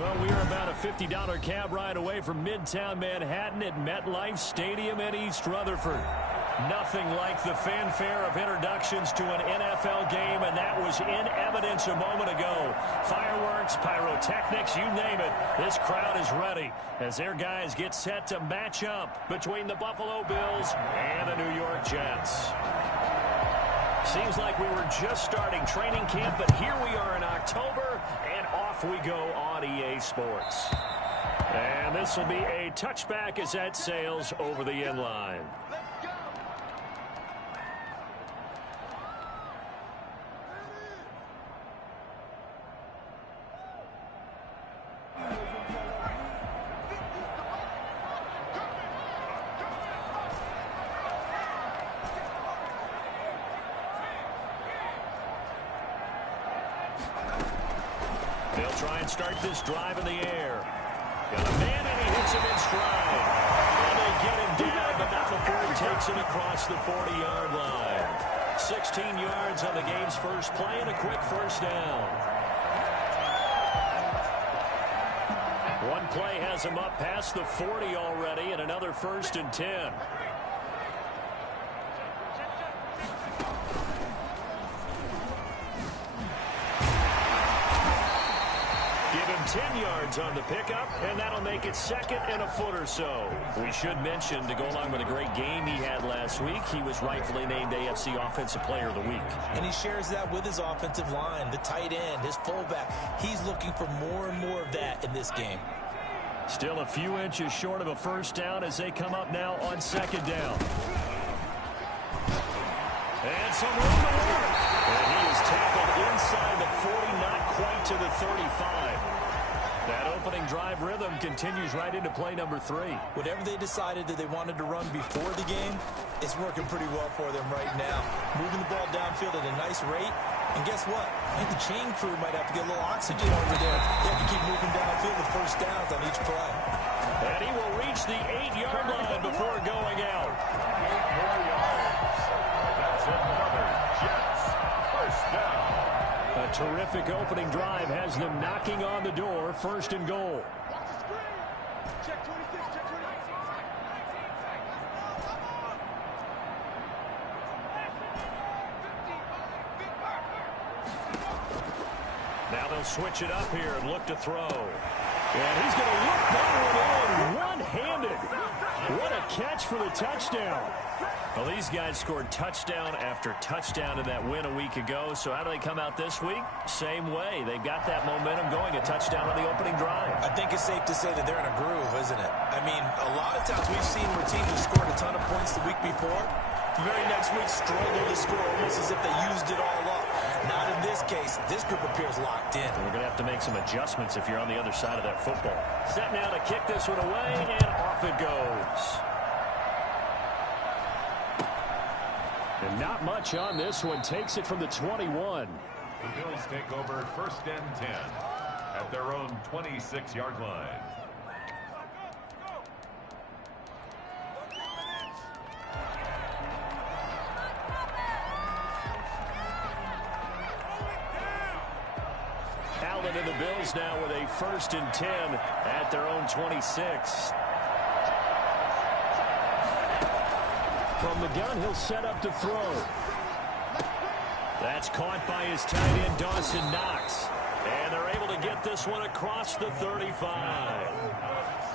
Well, we are about a $50 cab ride away from Midtown Manhattan at MetLife Stadium in East Rutherford. Nothing like the fanfare of introductions to an NFL game, and that was in evidence a moment ago. Fireworks, pyrotechnics, you name it. This crowd is ready as their guys get set to match up between the Buffalo Bills and the New York Jets. Seems like we were just starting training camp, but here we are in October, and off we go on EA Sports. And this will be a touchback as that sails over the end line. They'll try and start this drive in the air. Got a man, and he hits him in stride. And they get him down, but not before he takes him across the 40-yard line. 16 yards on the game's first play and a quick first down. One play has him up past the 40 already, and another 1st and 10. Give him 10 yards on the pickup, and that'll make it 2nd and a foot or so. We should mention, to go along with a great game he had last week, he was rightfully named AFC Offensive Player of the Week. And he shares that with his offensive line, the tight end, his fullback. He's looking for more and more of that in this game. Still a few inches short of a first down as they come up now on 2nd down. And some room to work. And he is tackled inside the 40, not quite to the 35. That opening drive rhythm continues right into play number 3. Whatever they decided that they wanted to run before the game, it's working pretty well for them right now. Moving the ball downfield at a nice rate. And guess what? I think the chain crew might have to get a little oxygen over there. They have to keep moving downfield with first downs on each play. And he will reach the 8-yard line before going out. 8 more yards. That's another Jets first down. A terrific opening drive has them knocking on the door, 1st and goal. Check 26, check 26. Now they'll switch it up here and look to throw. And he's going to look that one in one-handed. What a catch for the touchdown. Well, these guys scored touchdown after touchdown in that win a week ago. So how do they come out this week? Same way. They've got that momentum going, a touchdown on the opening drive. I think it's safe to say that they're in a groove, isn't it? I mean, a lot of times we've seen where teams have scored a ton of points the week before. The very next week struggle to score almost as if they used it all up. Not in this case. This group appears locked in. We're going to have to make some adjustments if you're on the other side of that football. Set now to kick this one away, and off it goes. And not much on this one. Takes it from the 21. The Bills take over 1st and 10 at their own 26-yard line. Allen and the Bills now with a 1st and 10 at their own 26. From the gun, he'll set up to throw. That's caught by his tight end, Dawson Knox. And they're able to get this one across the 35.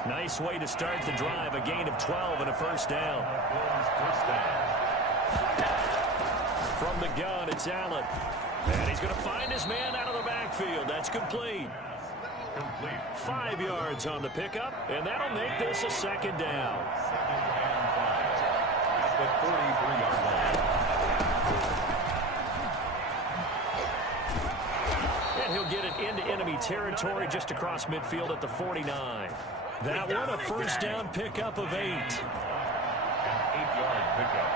Nice way to start the drive. A gain of 12 and a first down. From the gun, it's Allen. And he's going to find his man out of the backfield. That's complete. 5 yards on the pickup, and that'll make this a 2nd down. 2nd and 5 at the 43-yard line. And he'll get it into enemy territory just across midfield at the 49. That one a first down pickup of 8. An 8-yard pickup.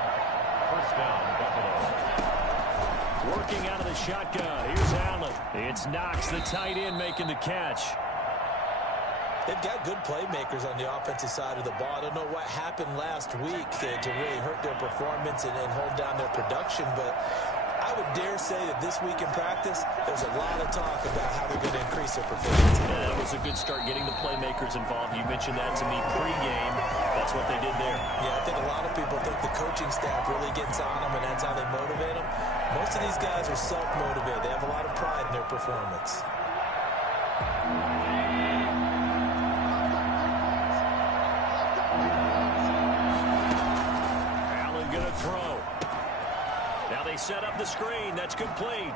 First down, Buffalo. Working out of the shotgun. Here's Allen. It's Knox, the tight end, making the catch. They've got good playmakers on the offensive side of the ball. I don't know what happened last week to really hurt their performance and hold down their production, but I would dare say that this week in practice, there's a lot of talk about how they're going to increase their performance. Yeah, that was a good start getting the playmakers involved. You mentioned that to me pregame. That's what they did there. Yeah, I think a lot of people think the coaching staff really gets on them, and that's how they motivate them. Most of these guys are self-motivated. They have a lot of pride in their performance. Allen going to throw. Now they set up the screen. That's complete.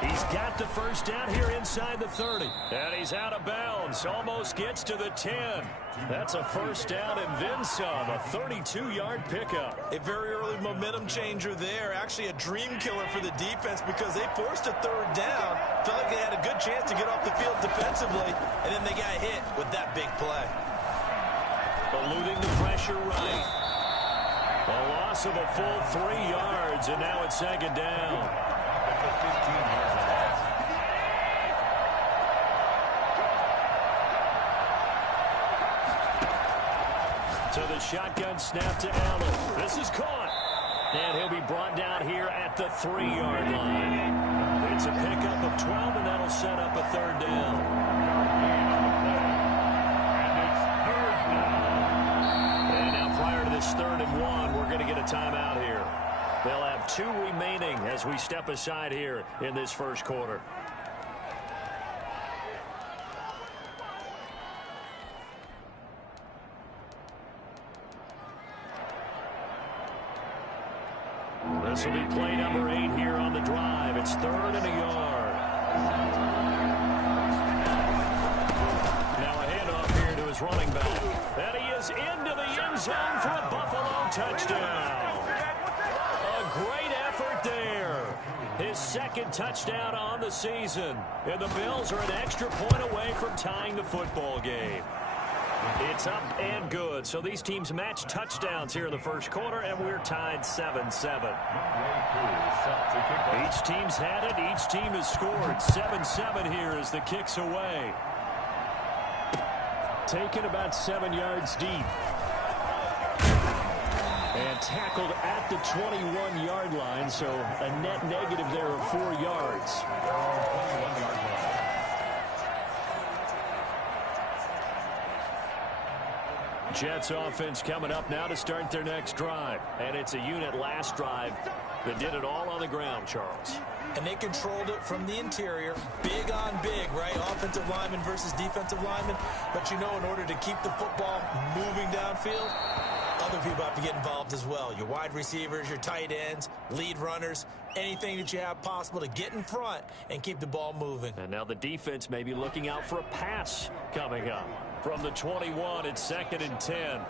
He's got the first down here inside the 30. And he's out of bounds. Almost gets to the 10. That's a first down and then some. A 32-yard pickup. A very early momentum changer there. Actually a dream killer for the defense because they forced a third down. Felt like they had a good chance to get off the field defensively. And then they got hit with that big play. Eluding the pressure right. A loss of a full 3 yards. And now it's second down. To the shotgun snap to Allen. This is caught. And he'll be brought down here at the 3-yard line. It's a pickup of 12, and that'll set up a third down. And now prior to this 3rd and 1, we're going to get a timeout here. They'll have 2 remaining as we step aside here in this first quarter. This will be play number 8 here on the drive. It's 3rd and a yard. Now a handoff here to his running back. And he is into the end zone for a Buffalo touchdown. A great effort there. His 2nd touchdown on the season. And the Bills are an extra point away from tying the football game. It's up and good. So these teams match touchdowns here in the first quarter, and we're tied 7-7. Each team's had it. Each team has scored. 7-7 here as the kick's away. Taken about 7 yards deep. And tackled at the 21-yard line, so a net negative there of 4 yards. Jets offense coming up now to start their next drive. And it's a unit last drive that did it all on the ground, Charles. And they controlled it from the interior. Big on big, right? Offensive lineman versus defensive lineman. But you know, in order to keep the football moving downfield, other people have to get involved as well. Your wide receivers, your tight ends, lead runners, anything that you have possible to get in front and keep the ball moving. And now the defense may be looking out for a pass coming up. From the 21, it's 2nd and 10.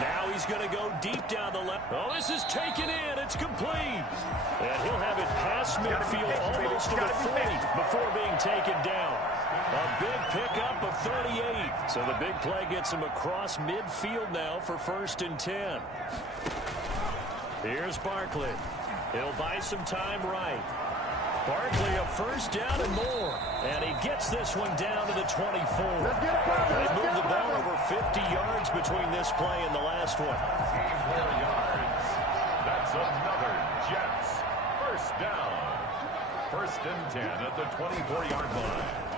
Now he's going to go deep down the left. Oh, this is taken in. It's complete. And he'll have it past midfield almost to the 40 before being taken down. A big pickup of 38. So the big play gets him across midfield now for 1st and 10. Here's Barkley. He'll buy some time right. Barkley a first down and more. And he gets this one down to the 24. They moved the ball over 50 yards between this play and the last one. 4 yards. That's another Jets. First down. 1st and 10 at the 24-yard line.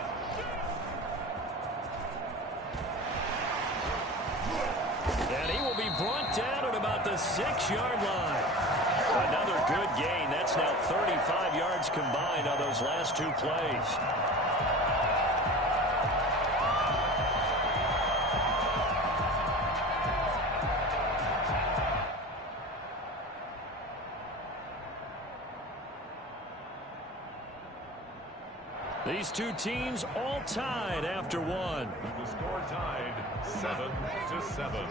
And he will be brought down at about the 6-yard line. Another good gain. That's now 35 yards combined on those last 2 plays. These 2 teams all tied after 1. The score tied 7-7.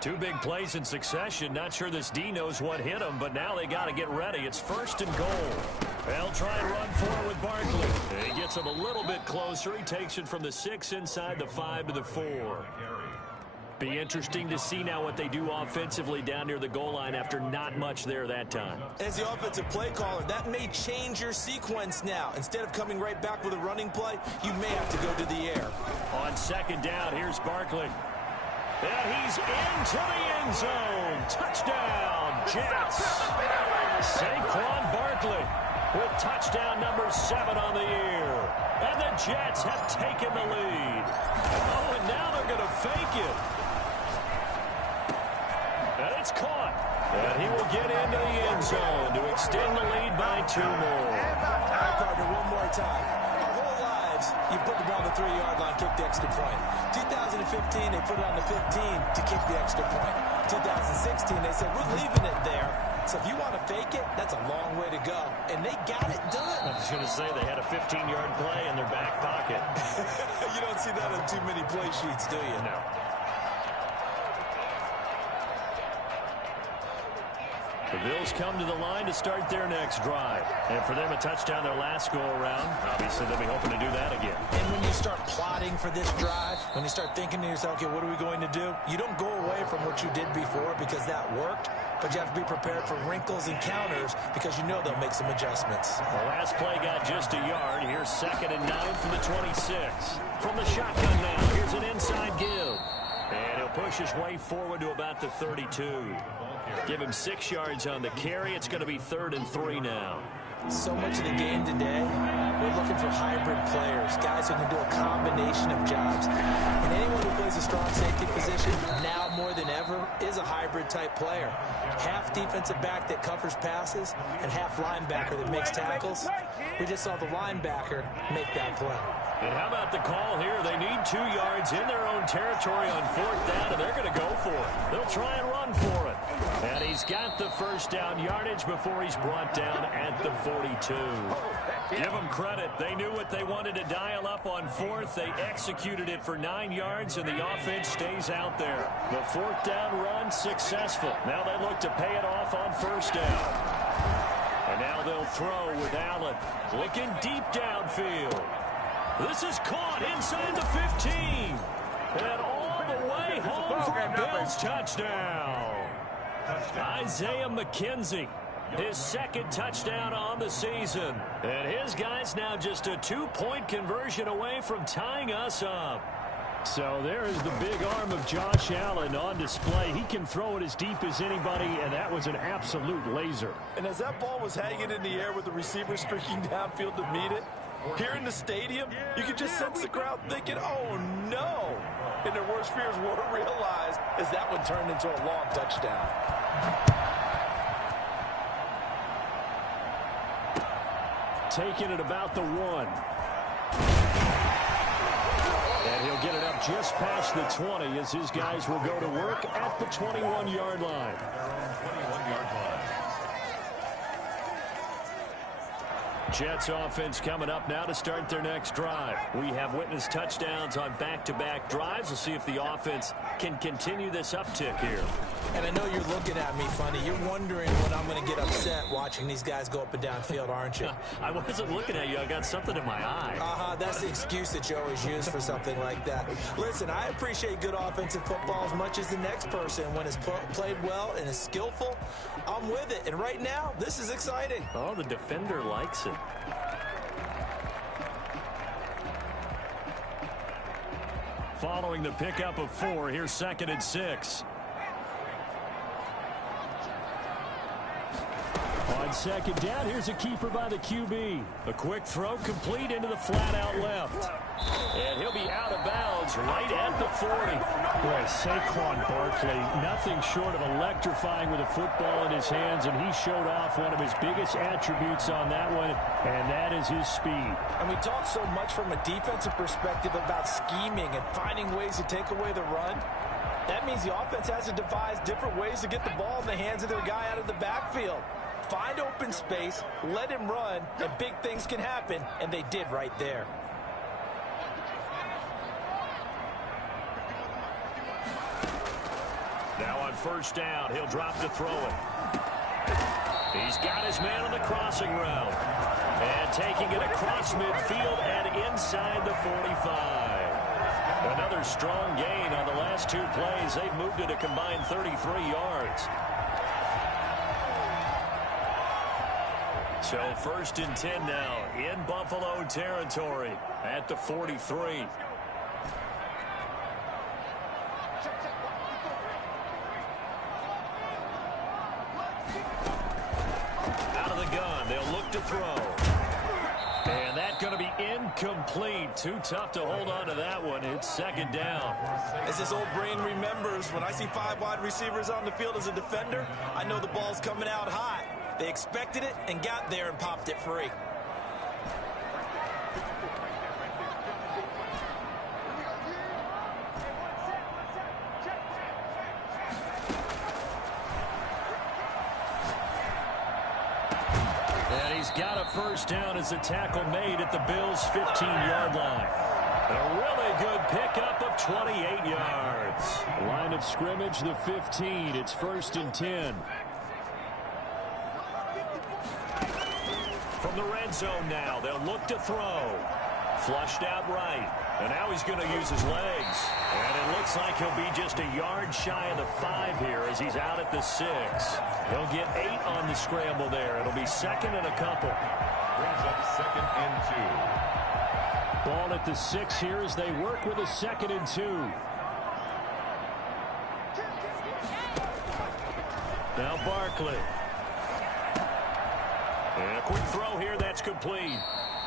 2 big plays in succession. Not sure this D knows what hit him, but now they got to get ready. It's 1st and goal. They'll try and run forward with Barkley. He gets him a little bit closer. He takes it from the 6 inside the 5 to the 4. Be interesting to see now what they do offensively down near the goal line after not much there that time. As the offensive play caller, that may change your sequence now. Instead of coming right back with a running play, you may have to go to the air. On second down, here's Barkley. And he's into the end zone. Touchdown, Jets. Saquon Barkley with touchdown number 7 on the year. And the Jets have taken the lead. Oh, and now they're going to fake it. And it's caught. And he will get into the end zone to extend the lead by 2 more. All right, partner, one more time. Our whole lives, you put the ball on the 3-yard line, kick the extra point. 2015, they put it on the 15 to kick the extra point. 2016, they said, we're leaving it there. So if you want to fake it, that's a long way to go. And they got it done. I was going to say they had a 15-yard play in their back pocket. You don't see that on too many play sheets, do you? No. The Bills come to the line to start their next drive. And for them, a touchdown their last go-around. Obviously, they'll be hoping to do that again. And when you start plotting for this drive, when you start thinking to yourself, okay, what are we going to do? You don't go away from what you did before because that worked, but you have to be prepared for wrinkles and counters because you know they'll make some adjustments. The last play got just a yard. Here's 2nd and 9 from the 26. From the shotgun now, here's an inside give. And he'll push his way forward to about the 32. Give him 6 yards on the carry. It's going to be 3rd and 3 now. So much of the game today, we're looking for hybrid players, guys who can do a combination of jobs. And anyone who plays a strong safety position, now more than ever, is a hybrid-type player. Half defensive back that covers passes and half linebacker that makes tackles. We just saw the linebacker make that play. And how about the call here? They need 2 yards in their own territory on 4th down, and they're going to go for it. They'll try and run for it. And he's got the first down yardage before he's brought down at the 42. Give them credit. They knew what they wanted to dial up on 4th. They executed it for 9 yards, and the offense stays out there. The 4th down run successful. Now they look to pay it off on 1st down. And now they'll throw with Allen. Looking deep downfield. This is caught inside the 15. And all the way home for a Bills touchdown. Isaiah McKenzie, his 2nd touchdown on the season. And his guy's now just a 2-point conversion away from tying us up. So there is the big arm of Josh Allen on display. He can throw it as deep as anybody, and that was an absolute laser. And as that ball was hanging in the air with the receiver streaking downfield to meet it, here in the stadium, you could just sense the crowd thinking, oh, no. And their worst fears were realized as that one turned into a long touchdown. Taking it about the 1. And he'll get it up just past the 20 as his guys will go to work at the 21-yard line. Jets offense coming up now to start their next drive. We have witnessed touchdowns on back-to-back drives. We'll see if the offense can continue this uptick here. And I know you're looking at me funny. You're wondering when I'm going to get upset watching these guys go up and down field, aren't you? I wasn't looking at you. I got something in my eye. That's the excuse that you always use for something like that. Listen, I appreciate good offensive football as much as the next person. When it's played well and is skillful, I'm with it. And right now, this is exciting. Oh, the defender likes it. Following the pickup of 4, here's 2nd and 6. On 2nd down, here's a keeper by the QB. A quick throw complete into the flat out left. And he'll be out of bounds right at the 40. Boy, Saquon Barkley, nothing short of electrifying with a football in his hands, and he showed off one of his biggest attributes on that one, and that is his speed. And we talk so much from a defensive perspective about scheming and finding ways to take away the run. That means the offense has to devise different ways to get the ball in the hands of their guy out of the backfield. Find open space, let him run, and big things can happen, and they did right there. Now on 1st down, he'll drop to throw it. He's got his man on the crossing route. And taking it across midfield and inside the 45. Another strong gain on the last 2 plays. They've moved it a combined 33 yards. So 1st and 10 now in Buffalo territory at the 43. Out of the gun, they'll look to throw. And that's going to be incomplete. Too tough to hold on to that one. It's 2nd down. As his old brain remembers, when I see 5 wide receivers on the field as a defender, I know the ball's coming out hot. They expected it and got there and popped it free. And he's got a 1st down as the tackle made at the Bills' 15-yard line. A really good pickup of 28 yards. Line of scrimmage, the 15. It's 1st and 10. From the red zone now, they'll look to throw. Flushed out right. And now he's going to use his legs. And it looks like he'll be just a yard shy of the 5 here as he's out at the 6. He'll get 8 on the scramble there. It'll be 2nd and a couple. Brings up 2nd and 2. Ball at the 6 here as they work with a 2nd and 2. Now Barkley. And a quick throw here, that's complete.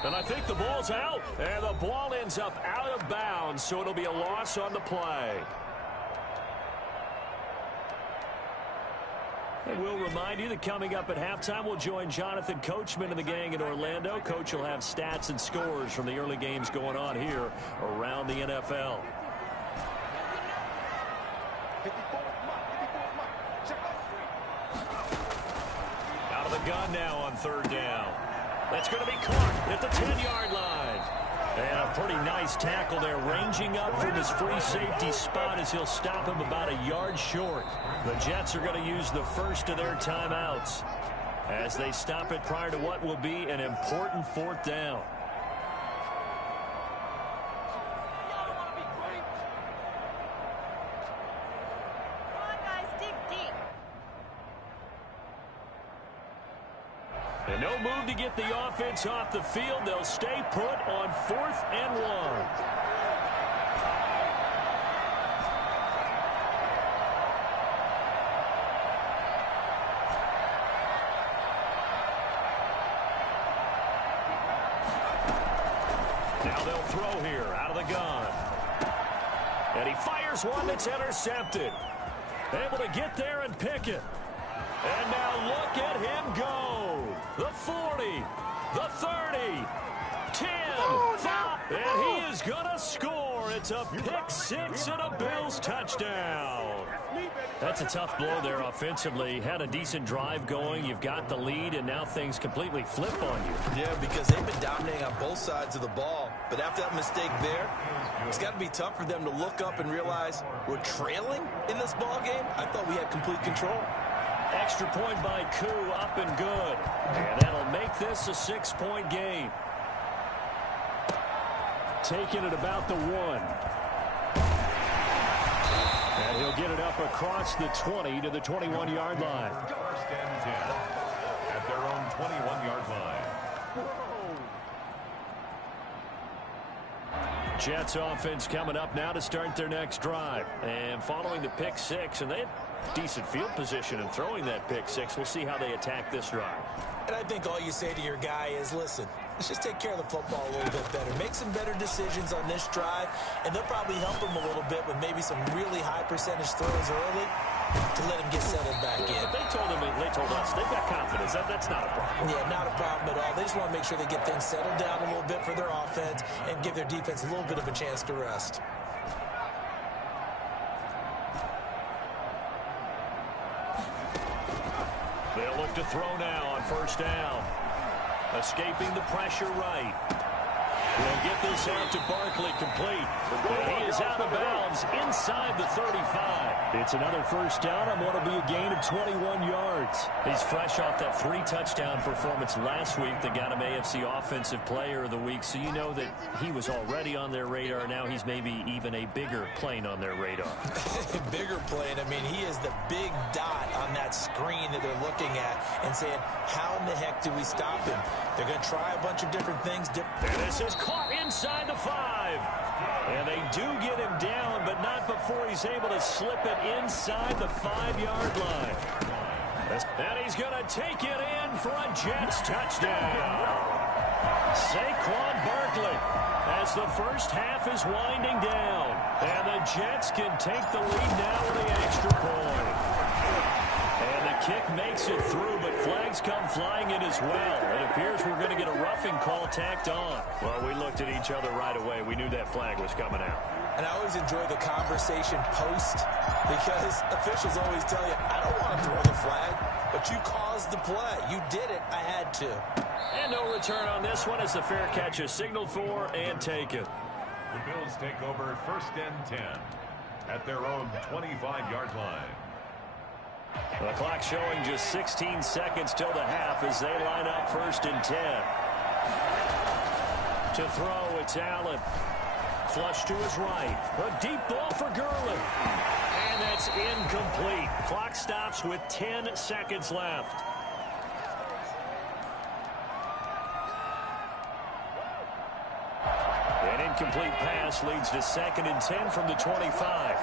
And I think the ball's out. And the ball ends up out of bounds, so it'll be a loss on the play. And we'll remind you that coming up at halftime, we'll join Jonathan Coachman and the gang in Orlando. Coach will have stats and scores from the early games going on here around the NFL. Out of the gun now on 3rd down. That's going to be caught at the 10-yard line. And a pretty nice tackle there, ranging up from his free safety spot as he'll stop him about a yard short. The Jets are going to use the 1st of their timeouts as they stop it prior to what will be an important 4th down. And no move to get the offense off the field. They'll stay put on 4th and 1. Now they'll throw here out of the gun. And he fires one that's intercepted. Able to get there and pick it. And now look at him go. The 40, the 30, 10, 5, and he is going to score. It's a pick 6 and a Bills touchdown. That's a tough blow there offensively. Had a decent drive going. You've got the lead, and now things completely flip on you. Yeah, because they've been dominating on both sides of the ball. But after that mistake there, it's got to be tough for them to look up and realize we're trailing in this ball game. I thought we had complete control. Extra point by Koo, up and good. And that'll make this a 6-point game. Taking it about the 1. And he'll get it up across the 20 to the 21-yard line. 1st and 10 at their own 21-yard line. Jets offense coming up now to start their next drive. And following the pick 6, and they had decent field position in throwing that pick 6. We'll see how they attack this drive. And I think all you say to your guy is, listen, let's just take care of the football a little bit better. Make some better decisions on this drive, and they'll probably help him a little bit with maybe some really high percentage throws early to let him get settled back in. But they told us they've got confidence. That's not a problem. Yeah, not a problem at all. They just want to make sure they get things settled down a little bit for their offense and give their defense a little bit of a chance to rest. They'll look to throw now on 1st down. Escaping the pressure right. We'll get this out to Barkley, complete. And he is out of bounds inside the 35. It's another first down on what will be a gain of 21 yards. He's fresh off that 3-touchdown performance last week that got him AFC Offensive Player of the Week, so you know that he was already on their radar. Now he's maybe even a bigger plane on their radar. Bigger plane. I mean, he is the big dot on that screen that they're looking at and saying, how in the heck do we stop him? They're going to try a bunch of different things. And this is caught inside the 5. And they do get him down, but not before he's able to slip it inside the 5-yard line. And he's going to take it in for a Jets touchdown. Saquon Barkley as the first half is winding down. And the Jets can take the lead now with the extra point. And the kick makes it through, but flags come flying in as well. It appears we're going to get a roughing call tacked on. Well, we looked at each other right away. We knew that flag was coming out. And I always enjoy the conversation post because officials always tell you, I don't want to throw the flag, but you caused the play. You did it. I had to. And no return on this one as the fair catch is signaled for and taken. The Bills take over 1st and 10 at their own 25-yard line. The clock showing just 16 seconds till the half as they line up 1st and 10. To throw, it's Allen. Flush to his right. A deep ball for Gurley. And that's incomplete. Clock stops with 10 seconds left. An incomplete pass leads to 2nd and 10 from the 25.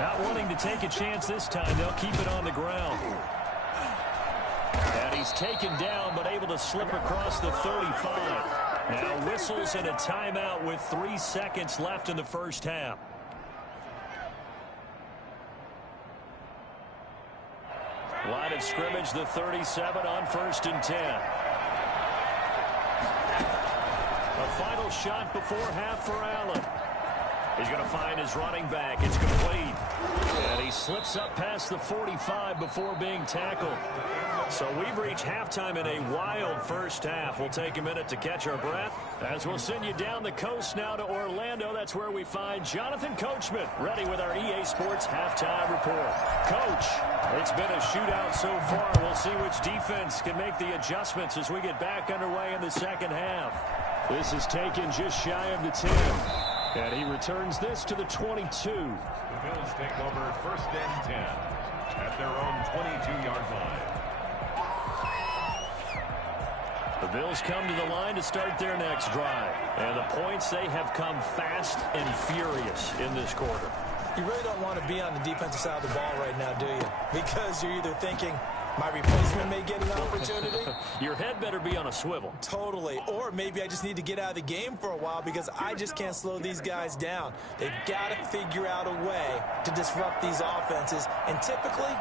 Not wanting to take a chance this time, they'll keep it on the ground. And he's taken down, but able to slip across the 35. Now whistles and a timeout with 3 seconds left in the first half. Line of scrimmage, the 37 on 1st and 10. A final shot before half for Allen. He's going to find his running back. It's complete. And he slips up past the 45 before being tackled. So we've reached halftime in a wild first half. We'll take a minute to catch our breath as we'll send you down the coast now to Orlando. That's where we find Jonathan Coachman ready with our EA Sports halftime report. Coach, it's been a shootout so far. We'll see which defense can make the adjustments as we get back underway in the second half. This is taken just shy of the 10. And he returns this to the 22. The Bills take over 1st and 10 at their own 22-yard line. The Bills come to the line to start their next drive. And the points, they have come fast and furious in this quarter. You really don't want to be on the defensive side of the ball right now, do you? Because you're either thinking, my replacement may get an opportunity. Your head better be on a swivel. Totally. Or maybe I just need to get out of the game for a while because I just can't slow these guys down. They've got to figure out a way to disrupt these offenses. And typically,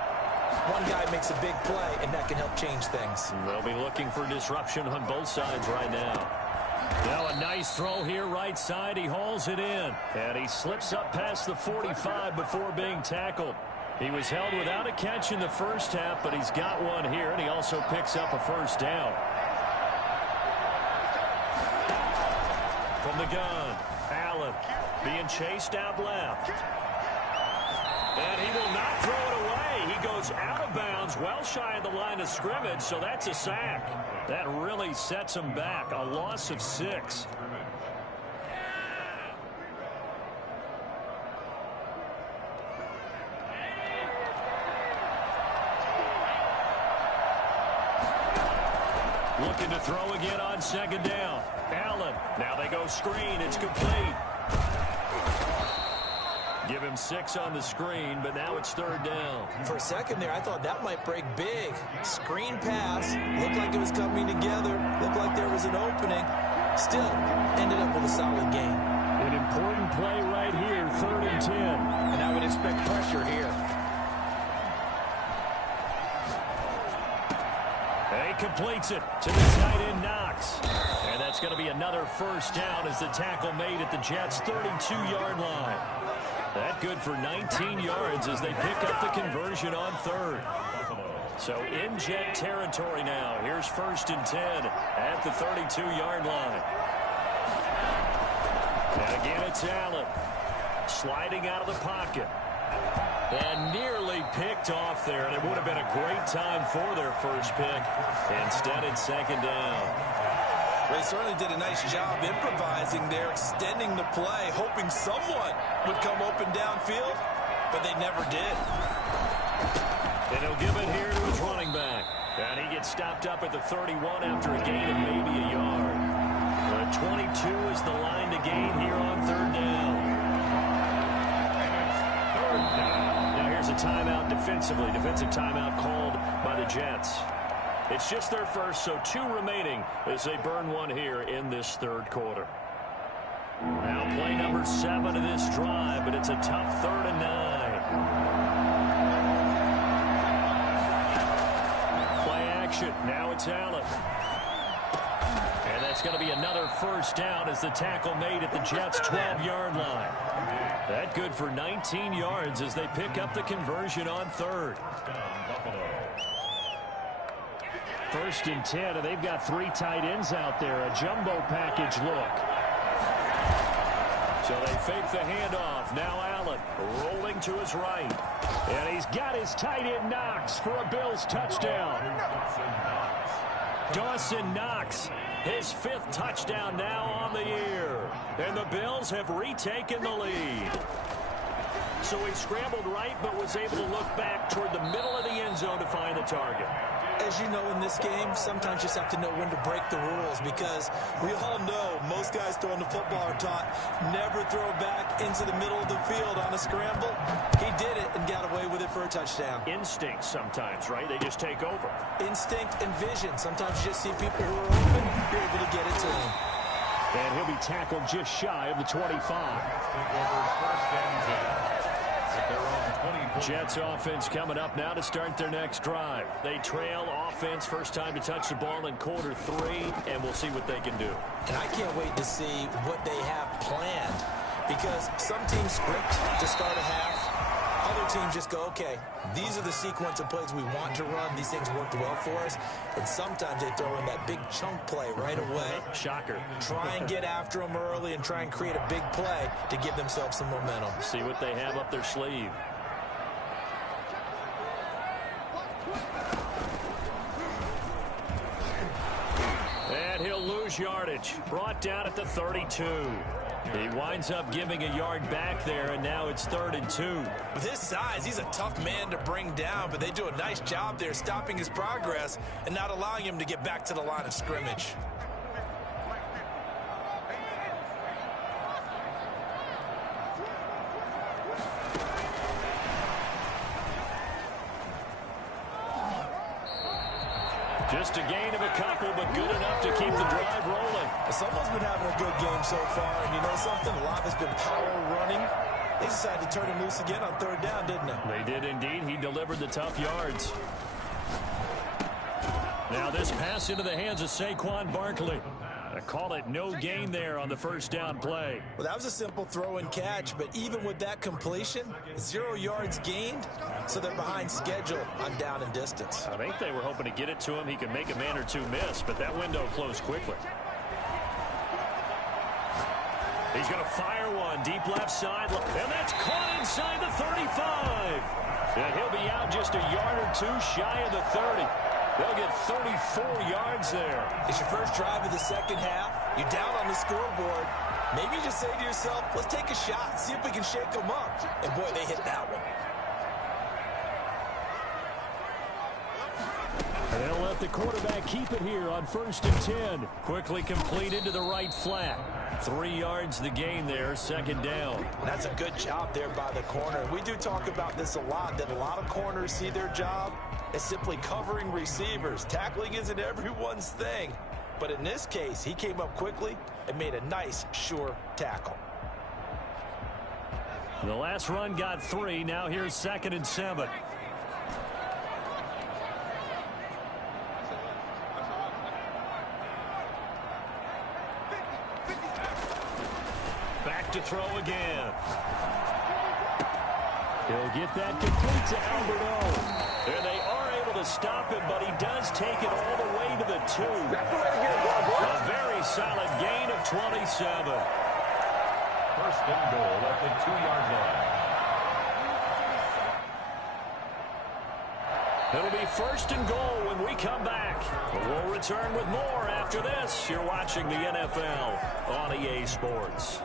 one guy makes a big play, and that can help change things. They'll be looking for disruption on both sides right now. Now a nice throw here right side. He hauls it in. And he slips up past the 45 before being tackled. He was held without a catch in the first half, but he's got one here, and he also picks up a first down. From the gun, Allen being chased out left. And he will not throw it away. He goes out of bounds, well shy of the line of scrimmage, so that's a sack. That really sets him back. A loss of 6. Looking to throw again on 2nd down. Allen. Now they go screen. It's complete. Give him 6 on the screen, but now it's 3rd down. For a second there, I thought that might break big. Screen pass. Looked like it was coming together. Looked like there was an opening. Still, ended up with a solid game. An important play right here, 3rd and 10. And I would expect pressure here. He completes it to the tight end Knox. And that's going to be another first down as the tackle made at the Jets' 32-yard line. That good for 19 yards as they pick up the conversion on 3rd. So in Jet territory now. Here's 1st and 10 at the 32-yard line. And again, it's Allen sliding out of the pocket. And nearly picked off there. And it would have been a great time for their first pick. Instead, it's 2nd down. They certainly did a nice job improvising there, extending the play, hoping someone would come open downfield, but they never did. And he'll give it here to his running back. And he gets stopped up at the 31 after a gain of maybe a yard. But 22 is the line to gain here on 3rd down. Now here's a timeout defensively. Defensive timeout called by the Jets. It's just their first, so 2 remaining as they burn one here in this 3rd quarter. Now play number 7 of this drive, but it's a tough 3rd and 9. Play action. Now it's Allen. And that's going to be another 1st down as the tackle made at the Jets' 12-yard line. That good for 19 yards as they pick up the conversion on 3rd. 1st and 10, and they've got 3 tight ends out there. A jumbo package look. So they fake the handoff. Now Allen rolling to his right. And he's got his tight end Knox for a Bills touchdown. Dawson Knox, his 5th touchdown now on the year. And the Bills have retaken the lead. So he scrambled right, but was able to look back toward the middle of the end zone to find the target. As you know, in this game, sometimes you just have to know when to break the rules, because we all know most guys throwing the football are taught never throw back into the middle of the field on a scramble. He did it and got away with it for a touchdown. Instinct sometimes, right? They just take over. Instinct and vision. Sometimes you just see people who are open, you're able to get it to them. And he'll be tackled just shy of the 25. Jets offense coming up now to start their next drive. They trail offense, first time to touch the ball in quarter 3, and we'll see what they can do. And I can't wait to see what they have planned, because some teams script to start a half. Other teams just go, okay, these are the sequence of plays we want to run. These things worked well for us. And sometimes they throw in that big chunk play right away. Shocker. Try and get after them early and try and create a big play to give themselves some momentum. See what they have up their sleeve. And he'll lose yardage. Brought down at the 32. He winds up giving a yard back there, and now it's 3rd and 2. With his size, he's a tough man to bring down, but they do a nice job there stopping his progress and not allowing him to get back to the line of scrimmage. Just a gain of a couple, but good enough to keep the drive rolling. Someone's been having a good game so far, and you know something? A lot has been power running. They decided to turn him loose again on 3rd down, didn't they? They did indeed. He delivered the tough yards. Now this pass into the hands of Saquon Barkley. I call it no gain there on the 1st down play. Well, that was a simple throw and catch, but even with that completion, 0 yards gained, so they're behind schedule on down and distance. I think they were hoping to get it to him. He could make a man or two miss, but that window closed quickly. He's going to fire one deep left side, and that's caught inside the 35. And he'll be out just a yard or 2 shy of the 30. They'll get 34 yards there. It's your first drive of the second half. You're down on the scoreboard. Maybe you just say to yourself, let's take a shot, see if we can shake them up. And boy, they hit that one. And they'll let the quarterback keep it here on 1st and 10. Quickly completed to the right flat. 3 yards the gain there, 2nd down. And that's a good job there by the corner. We do talk about this a lot, that a lot of corners see their job as simply covering receivers. Tackling isn't everyone's thing. But in this case, he came up quickly and made a nice, sure tackle. The last run got 3. Now here's 2nd and 7. Back to throw again. He'll get that complete to Alberto. And they are able to stop him, but he does take it all the way to the 2. A very solid gain of 27. First and goal at the 2-yard line. It'll be first and goal when we come back. We'll return with more after this. You're watching the NFL on EA Sports.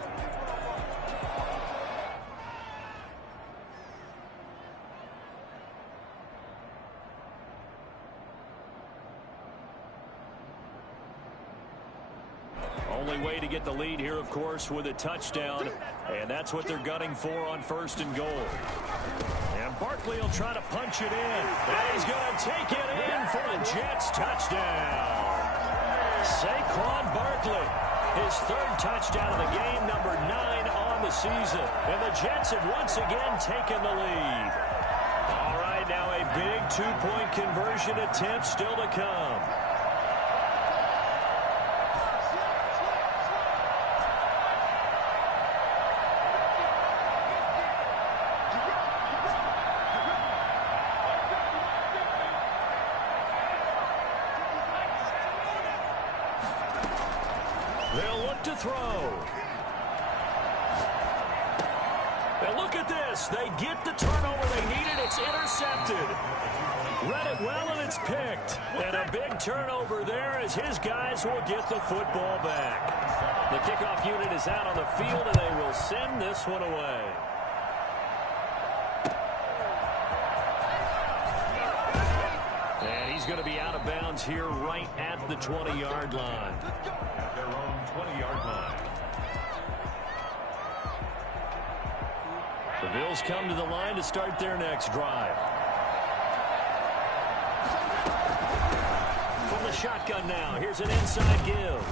Only way to get the lead here, of course, with a touchdown, and that's what they're gunning for on first and goal. And Barkley will try to punch it in, and he's going to take it in for a Jets touchdown. Saquon Barkley, his 3rd touchdown of the game, number 9 on the season. And the Jets have once again taken the lead. All right, now a big 2-point conversion attempt still to come. They'll look to throw. And look at this. They get the turnover they needed. It's intercepted. Read it well, and it's picked. And a big turnover there as his guys will get the football back. The kickoff unit is out on the field, and they will send this one away. And he's going to be out of bounds here right at the 20-yard line. At their own 20-yard line. The Bills come to the line to start their next drive. From the shotgun now, here's an inside give.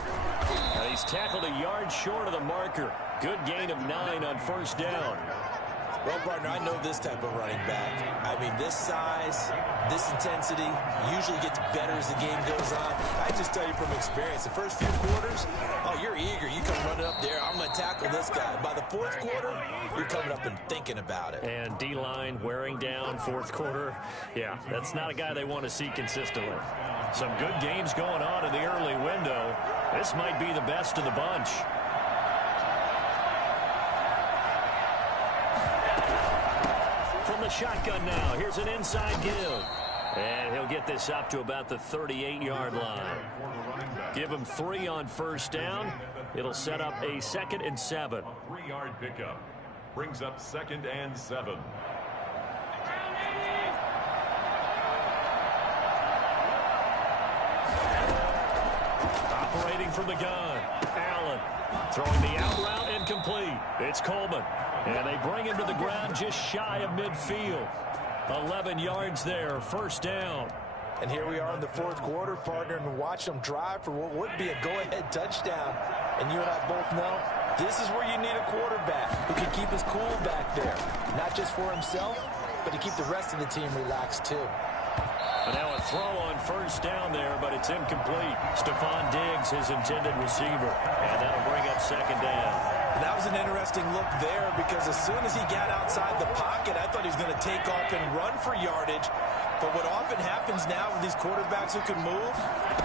He's tackled a yard short of the marker. Good gain of 9 on first down. Well, partner, I know this type of running back. I mean, this size, this intensity usually gets better as the game goes on. I just tell you from experience, the first few quarters, oh, you're eager. You come running up there, I'm going to tackle this guy. By the 4th quarter, you're coming up and thinking about it. And D-line wearing down 4th quarter. Yeah, that's not a guy they want to see consistently. Some good games going on in the early window. This might be the best of the bunch. From the shotgun now, here's an inside give. And he'll get this up to about the 38-yard line. Give him 3 on first down. It'll set up a 2nd and 7. A 3-yard pickup. Brings up 2nd and 7. Operating from the gun, Allen throwing the out route incomplete. It's Coleman, and they bring him to the ground just shy of midfield. 11 yards there, first down. And here we are in the 4th quarter, partner, and watch them drive for what would be a go-ahead touchdown. And you and I both know this is where you need a quarterback who can keep his cool back there. Not just for himself, but to keep the rest of the team relaxed too. And now a throw on first down there, but it's incomplete. Stephon Diggs, his intended receiver. And that'll bring up 2nd down. And that was an interesting look there because as soon as he got outside the pocket, I thought he was going to take off and run for yardage. But what often happens now with these quarterbacks who can move,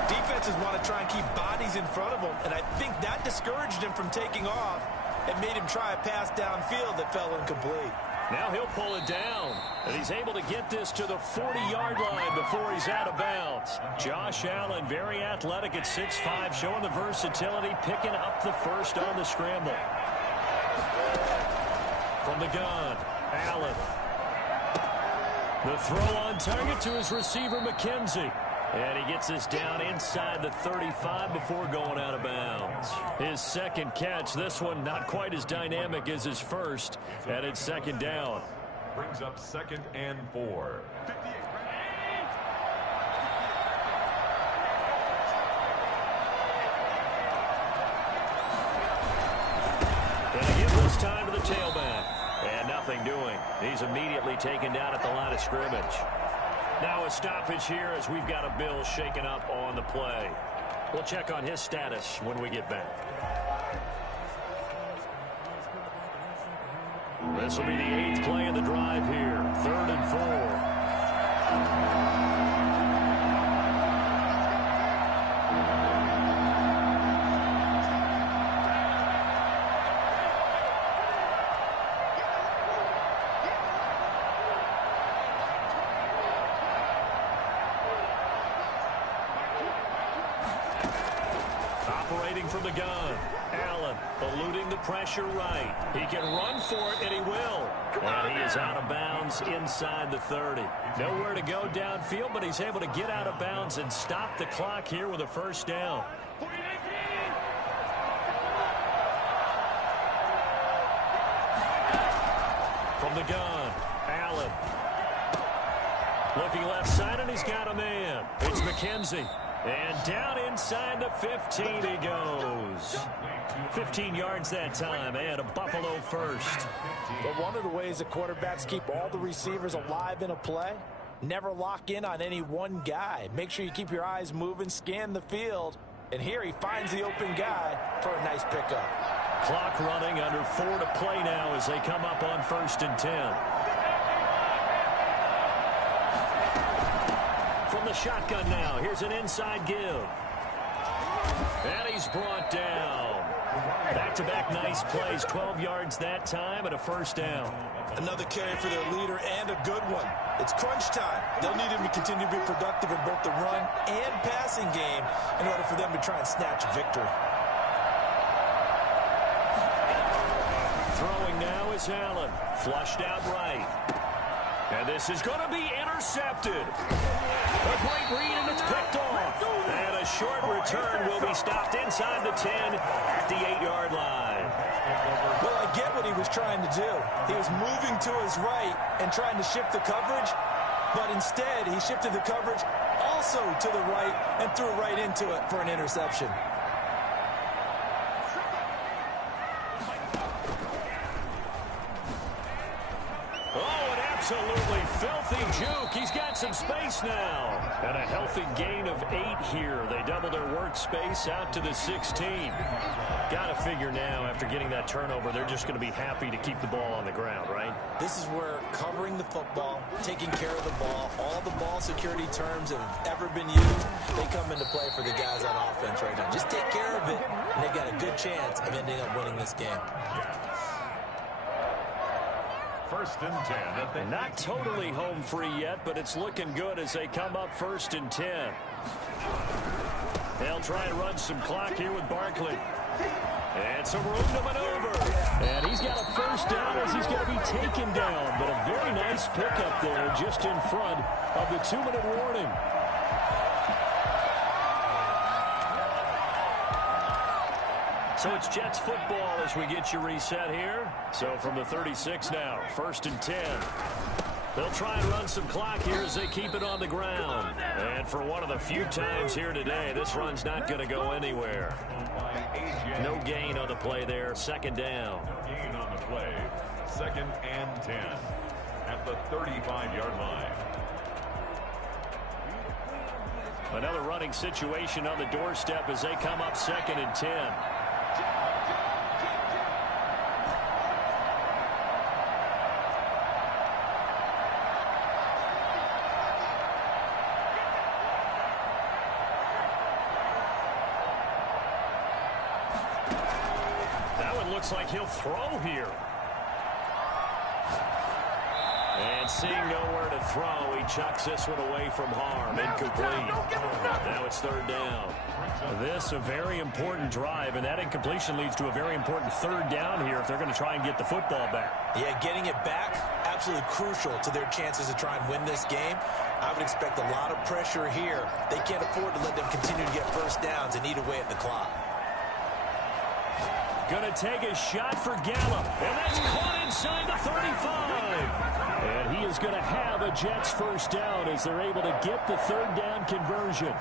defenses want to try and keep bodies in front of them. And I think that discouraged him from taking off and made him try a pass downfield that fell incomplete. Now he'll pull it down, and he's able to get this to the 40-yard line before he's out of bounds. Josh Allen, very athletic at 6'5", showing the versatility, picking up the first on the scramble. From the gun, Allen. The throw on target to his receiver, McKenzie. And he gets this down inside the 35 before going out of bounds. His 2nd catch, this one not quite as dynamic as his first, and it's 2nd down. Brings up 2nd and 4. And they give this time to the tailback. And nothing doing. He's immediately taken down at the line of scrimmage. Now a stoppage here as we've got a Bill shaken up on the play. We'll check on his status when we get back. This will be the 8th play of the drive here. 3rd and 4. Operating from the gun. Allen eluding the pressure right. He can run for it, and he will. And he is out of bounds inside the 30. Nowhere to go downfield, but he's able to get out of bounds and stop the clock here with a first down. From the gun, Allen. Looking left side, and he's got a man. It's McKenzie. And down inside the 15 he goes. 15 yards that time, and a Buffalo first. But one of the ways that quarterbacks keep all the receivers alive in a play, never lock in on any one guy. Make sure you keep your eyes moving, scan the field. And here he finds the open guy for a nice pickup. Clock running, under 4 to play now as they come up on 1st and 10. From the shotgun now, here's an inside give. And he's brought down. Back-to-back nice plays, 12 yards that time and a first down. Another carry for their leader and a good one. It's crunch time. They'll need him to continue to be productive in both the run and passing game in order for them to try and snatch victory. Throwing now is Allen. Flushed out right. And this is going to be intercepted. A great read, and it's picked off. And a short return will be stopped inside the 10 at the 8-yard line. Well, I get what he was trying to do. He was moving to his right and trying to shift the coverage, but instead he shifted the coverage also to the right and threw right into it for an interception. Absolutely filthy juke. He's got some space now. And a healthy gain of 8 here. They double their workspace out to the 16. Got to figure now, after getting that turnover, they're just going to be happy to keep the ball on the ground, right? This is where covering the football, taking care of the ball, all the ball security terms that have ever been used, they come into play for the guys on offense right now. Just take care of it, and they've got a good chance of ending up winning this game. 1st and 10 at the Not totally home free yet, but it's looking good as they come up 1st and 10. They'll try and run some clock here with Barkley. And some room to maneuver. And he's got a first down as he's going to be taken down. But a very nice pickup there just in front of the 2-minute warning. So it's Jets football as we get you reset here. So from the 36 now, 1st and 10. They'll try and run some clock here as they keep it on the ground. And for one of the few times here today, this run's not going to go anywhere. No gain on the play there, 2nd down. No gain on the play, 2nd and 10 at the 35-yard line. Another running situation on the doorstep as they come up 2nd and 10. Looks like he'll throw here. And seeing nowhere to throw, he chucks this one away from harm. Incomplete. Now it's 3rd down. This a very important drive, and that incompletion leads to a very important 3rd down here if they're going to try and get the football back. Yeah, getting it back, absolutely crucial to their chances to try and win this game. I would expect a lot of pressure here. They can't afford to let them continue to get first downs and eat away at the clock. Going to take a shot for Gallup, and that's caught inside the 35. And he is going to have a Jets first down as they're able to get the 3rd down conversion.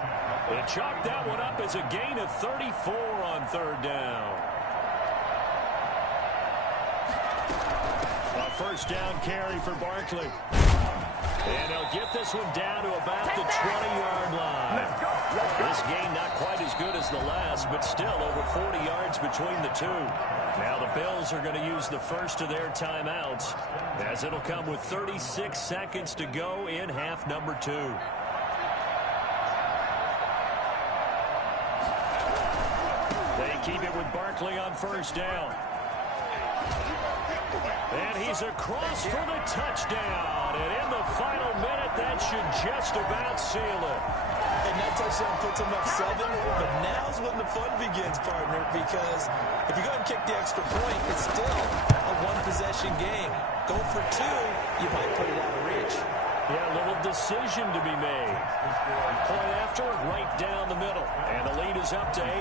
And chalk that one up as a gain of 34 on 3rd down. A first down carry for Barkley. And they'll get this one down to about the 20-yard line. This game not quite as good as the last, but still over 40 yards between the two. Now the Bills are going to use the first of their timeouts, as it'll come with 36 seconds to go in half number 2. They keep it with Barkley on first down. And he's across for the touchdown. And in the final minute, that should just about seal it. And that touchdown puts him up 7. But now's when the fun begins, partner, because if you go ahead and kick the extra point, it's still a one-possession game. Go for 2, you might put it out of reach. Yeah, a little decision to be made. Point after, right down the middle. And the lead is up to 8.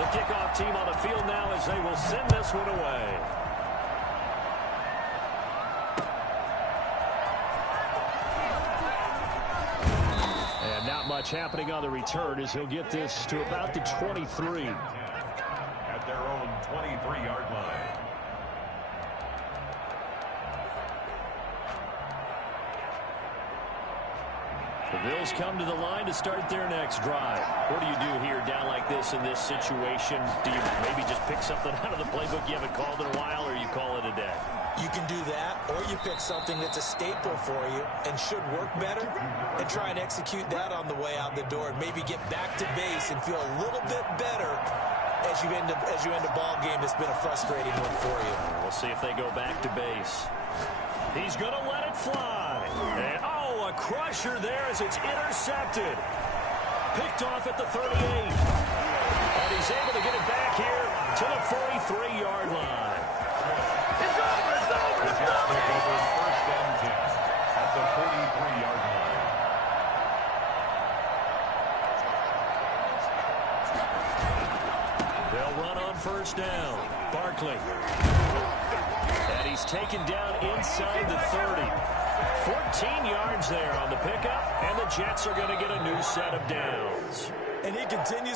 The kickoff team on the field now as they will send this one away. And not much happening on the return as he'll get this to about the 23. At their own 23-yard line. The Bills come to the line to start their next drive. What do you do here down like this in this situation? Do you maybe just pick something out of the playbook you haven't called in a while, or you call it a day? You can do that, or you pick something that's a staple for you and should work better and try and execute that on the way out the door and maybe get back to base and feel a little bit better as you end a ball game that's been a frustrating one for you. We'll see if they go back to base. He's going to let it fly. And, a crusher there as it's intercepted. Picked off at the 38. And he's able to get it back here to the 43-yard line. It's over! First and 10 at the 43-yard line. They'll run on first down. Barkley. And he's taken down inside the 30. 14 yards there on the pickup, and the Jets are going to get a new set of downs. And he continues